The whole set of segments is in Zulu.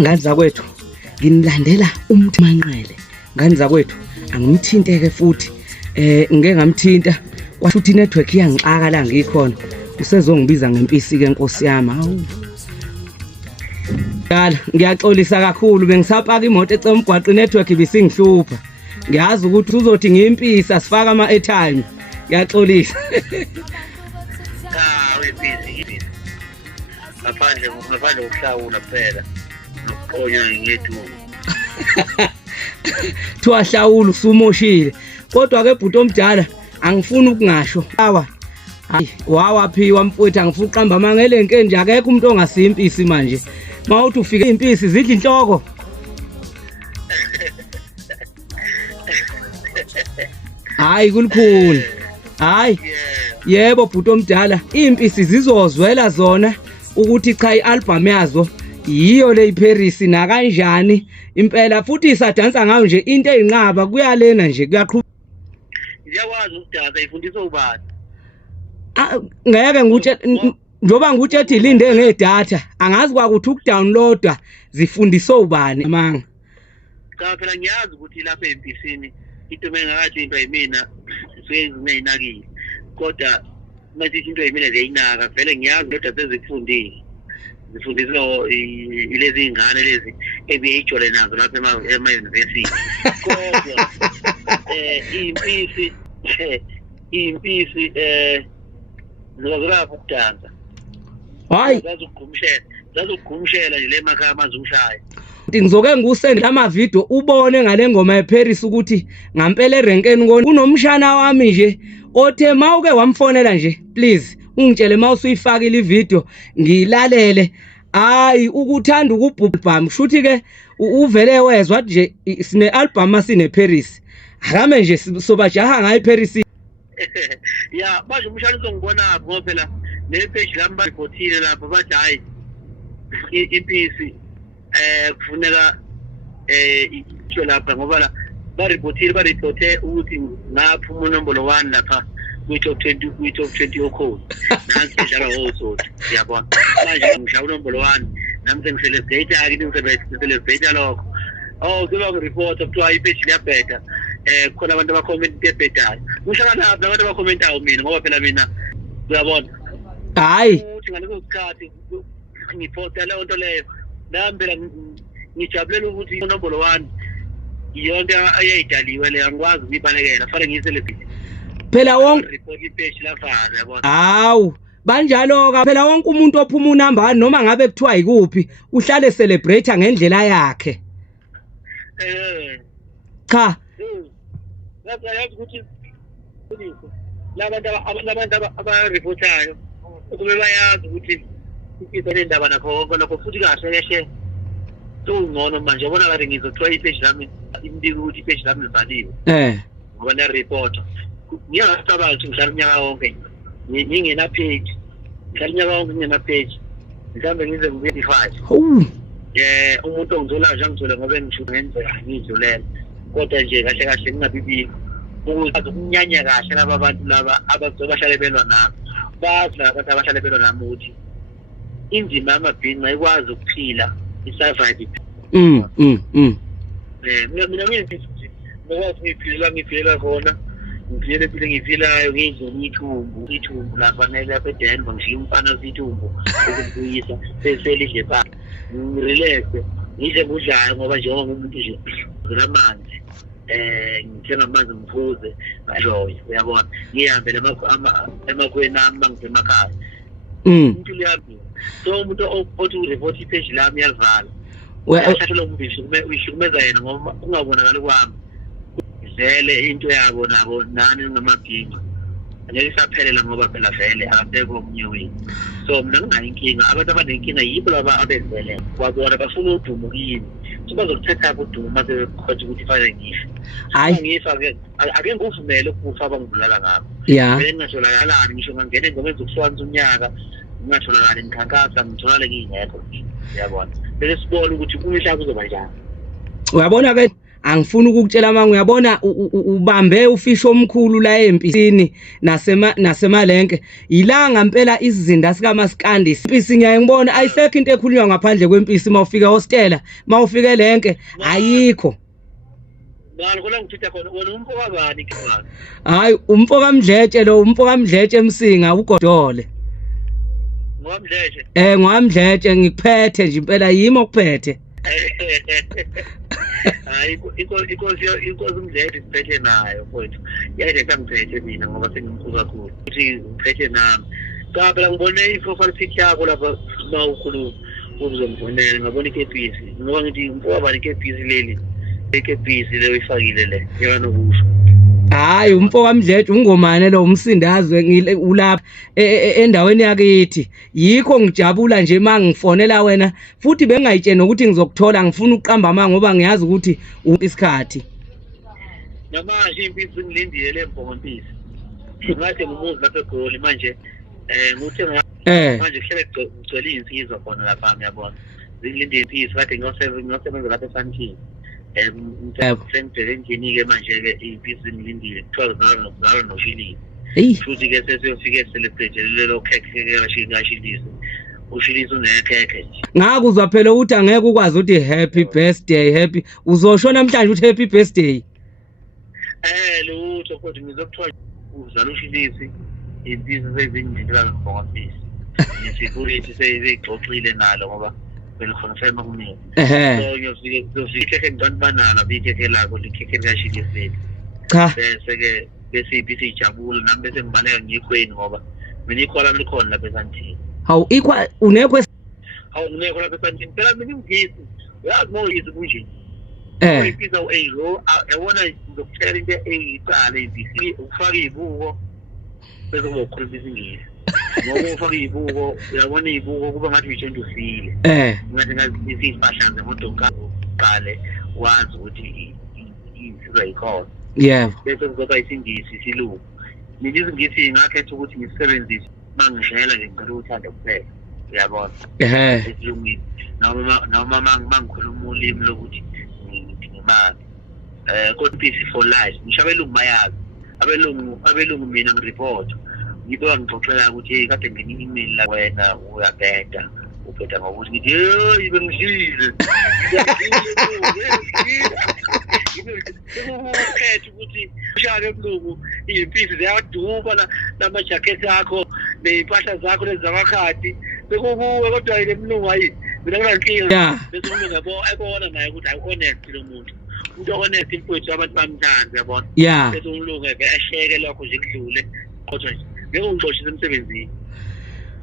ngani zakwethu nginilandela umthimanqele ngani zakwethu angimthinteke futhi ngeke ngamthinta kwasho ukuthi network iyangixaka la ngikhona usezongibiza ngempisi ke Nkosi yami hawu Dala ngiyaxolisa kakhulu bengisapaka imoto ecemgwaqo network ibisingihlupha ngiyazi ukuthi uzothi ngiyimpisa sifaka ama airtime ngiyaxolisa webhizi ngaphandle ukuhlawula kuphela nokuqonywa ngethu Thuwahlawula usumoshile kodwa ke bhuti omdala angifuni ukungasho hayi wawaphiwa mfowethu angifuna uqamba mangelenke nje akekho umuntu ongasimpisi manje mawuthi ufike impisi zidla inhloko hayi kulikhulu hayi yebo bhuti omdala impisi zizozwela zona ukuthi cha ialbum yazo yiyo le iParis na kanjani impela futhi isadansa ngayo nje into eyinqaba kuyalena nje kuyaqhubeka ngiyakwazi ukudansa ifundisa ubani ngeke nguthe njoba nguthe ethi ilinde ngedatha angazi kwakuthi ukudownloada zifundiswa ubani amanga cha phela ngiyazi ukuthi lapha empisini into mengakathi into yimina sengiyinakile kodwa manje into yimina ziyinaka vele ngiyazi kodwa sezikufundile zifundiswa ilezi ingane lezi ebeyijole nazo lapha ema-university kodwa impisi zikazolapha ukudansa hayi zazugqumshela nje le makhaya amanzi umshaya ngizoke ngusendela amavideo ubone ngale ngoma yeParis ukuthi ngampela erenkeni kunomshana wami nje othe mawuke wamfonela nje please ungitshele mawusuyifakile ivideo ngilalele hayi ukuthanda ukubhubhama shuthi ke uvele wezwa nje sine album asine Paris akame nje sobajaha ngayi Paris ya manje umshana uzongibona ngoba phela le page lami baripotile lapha bathi hayi impisi kufuneka itsho lapha ngoba la baripote ukuthi ngaphuma unombolo 1 lapha kwi-top 20 yokholo nansi njalo hosothi yabona manje ngishaya unombolo 1 nami sengiselebhate akini ngiselebhate lokho kuba ngi-report kuthiwa ipage liyabheda khona abantu abacomment ebhedayo ngihlala lapha abantu abacommentayo mina ngoba phela mina uyabona hayi ukuthi ngaleso sikhathi ngiposta leyo nto leyo nami phela ngijabulela ukuthi unombolo 1 yonke ayayidaliwe le angikwazi ukuyibalekela fanele ngiyiselebhate phela wonke report ipage lavala yabona hawu banjalo ka phela wonke umuntu ophuma unamba 1 noma ngabe kuthiwa yikuphi uhlale celebrate ngendlela yakhe cha yazi ukuthi labantu abareportayo kube bayazi ukuthi into lendaba nakho futhi kahle kahle ngcono manje yabona kade ngizothiwa ipage lami imbike ukuthi ipage lami livaliwe ngoba na report ngiyacabanga ukuthi ngihlala unyaka wonke ngingena page ngihlala unyaka wonke ngingena page mhlambe ngize ngi-25 umuntu ongizolayo nje angizole ngoba ngisho ngenzeka ngidlulela kodwa nje kahle kahle ngingabibili ukuze ukunyanya kahle laba bantu laba abazobahlale belwa nami bazi abantu abahlale belwa nami ukuthi indima yamabhinqa ikwazi ukuphila i-survive mina ngiyiphithi ngokwazi ngiphilela khona ngiphilela impilo engiphilayo ngiyidlela ithumbu lapha lapha eDenver ngishiya umfana sithumbu ukubuyisa selidle pha ngirelaxe ngidle ngudlayo ngoba njengoba umuntu nje nginamanzi ngithenga amanzi ngiphuze ngajoy uyabona ngihambe emakweni ami mangisemakhaya impilo yami so umuntu othi ureport ipage lami yalivala uyashashela umbisho uyihlukumeza yena ngoba ungabonakali kwami vele into yabo nabo nani ngamabhinqa angeke isaphelela ngoba phela vele abasekho omunye wethu so mina ngingayinkinga abantu abanenkinga yibo laba abezele kwabona bafuna udumo kini so bazokuthatha udumo mase khotha ukuthi fanele ngisho hayi ngifa ke ake ngivumele ukufa abangibulala ngabo vele ngingatholakala ngisho ngangena engomeni zokuswanza unyaka ngingatholakala ngikhankasa ngitholakale ngingekho uyabona bese sibona ukuthi umhlaba uzoba njani uyabona ke angifuni ukukutshela manje uyabona ubambe ufisho omkhulu la empisini nasemalenke ilanga ngempela isizinda sika maskandi impisi ngiyaye ngibona ayisekho into ekhulunywa ngaphandle kwempisi mawufika hostela mawufika elenke ayikho Manje kona ngithetha khona wena umfo kabani ke manje hayi umfo kaMdletshe lo umfo kaMdletshe Msinga ugodole ngwamdletshe ngwamdletshe ngikuphethe nje impela yimi okuphethe hayi inkosi umdletshe siphethe nayo mfowethu yaye sangiphethe mina ngoba sengimkhulu kakhulu ukuthi ngiphethe nami cha phela ngibone i-profile pic yakho lapha mawukhuluma uzomfonela ngabona ikepisi ngoba ngithi umfo kabani ikepisi leli ikepisi le uyifakile le yana kusho hayi umfo kaMdletshe ungomane lo umsindazwe ulapha endaweni yakithi yikho ngijabula nje mangifonela wena futhi bengayitsheni ukuthi ngizokuthola ngifuna ukuqamba manje ngoba ngiyazi ukuthi isikhathi namanje impisi ngilindile le mbongompisi ngathi ngumuzi lapha eGoli manje nguthe manje kuhlele kugcwele insizwa khona lapha ngiyabona ngilindile impisi kade ngiyosebenza lapha eSandton sengibheke endlini-ke manje-ke impisi ngilindile kuthiwa zalo noshilisi futhi-ke sesiyofike celebrate lelo khekhe kashilisi ushilisi unekhekhe nje ngakuzwa phela ukuthi angeke ukwazi ukuthi happy birthday happy uzosho namhlanje uthi happy birthday lutho kodwa ngizokuthiwa uzala ushilisi impisi sezingindlela ngibongampisi nesecurity seyixoxile nalo ngoba phela khona fema kuningi so ngiyofike ngibantu banalo bikhekhe lakho likhekhe likashilisi cha bese-ke bese impisi ijabule nami bese ngibaleka ngiyikhweni ngoba mina ikho lami likhona lapha eSandton hawu ikwa unekho hawu ngekho lapha eSandton phela mina ingisi uyazi uma uyisi kunje impisi awu-ero yabona ngizokutshela into eyicala impisi ukufaka iy'buko bese kuba ukukhuluma isingisi ngoba ufaka iy'buko uyabona iy'buko kuba ngathi uyitshentufile ngathi ngazibisa iy'mpahla zemoto uqale wazi ukuthi insizwa yikhona yebo bese kuzoba isingisi isilungu mina izingisi ngakhetha ukuthi ngisebenzise uma ngidlela nje ngicela ukuthanda kuphela uyabona esilungwini noma uma ngikhuluma ulimi lokuthi ngimali kodwa impisi for life ngisho abelungu bayazi abelungu mina ngiripota ngibe ngixoxela ukuthi kade ngine email la wena uyabheda ubheda ngokuthi ngithi hey bengishile ukhetha ukuthi ushake ebusuku impisi ziyaduba namajakhethi akho ney'mpahla zakho lezi zamakhadi sekukuwe kodwa yile mlungu hayi mina kunankinga bese umlungu ebona naye ukuthi ayi-honest lo muntu o-honest mfowethu abantu bamthanda uyabona bese umlungu asheke lokho nje kudlule kodwa nje ngeke ungixoshise emsebenzini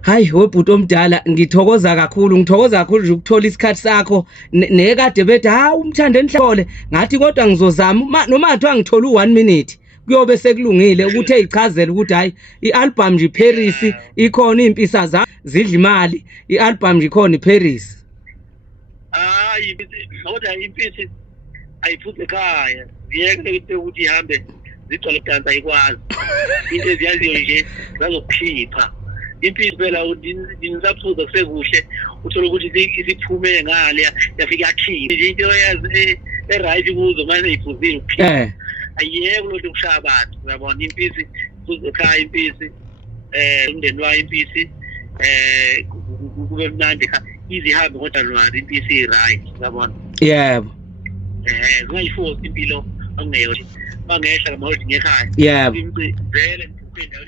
hayi webhuti omdala ngithokoza kakhulu nje ukuthola isikhathi sakho nekade bethi Mthandeni hlole ngathi kodwa ngizozama noma kuthiwa ngithola u1 minute kuyobe sekulungile ukuthi eyichazela ukuthi hayi i-album nje iParis ikhona impisa zami zidla imali i-album nje ikhona iParis hayi kodwa impisi ayiphuthe ekhaya ngiyeke ukuthi ihambe zigcwale kudansa ayikwazi into eziyaziyo nje zazokukhipha impisi phela nisaphuza kusekuhle uthola ukuthi isiphume ngale yafika yakhipha into yazi e-right kuzo manje iphuzile ukukhipha ayiyeke lo nto kushaya abantu uyabona impisi futhi ekhaya impisi umndeni wayo impisi kube mnandi izihambe kodwa lwari impisi i-right uyabona yebo kungayiforce impilo angeyona bangehla ngamahodi ngekhaya yebo vele ngiphinda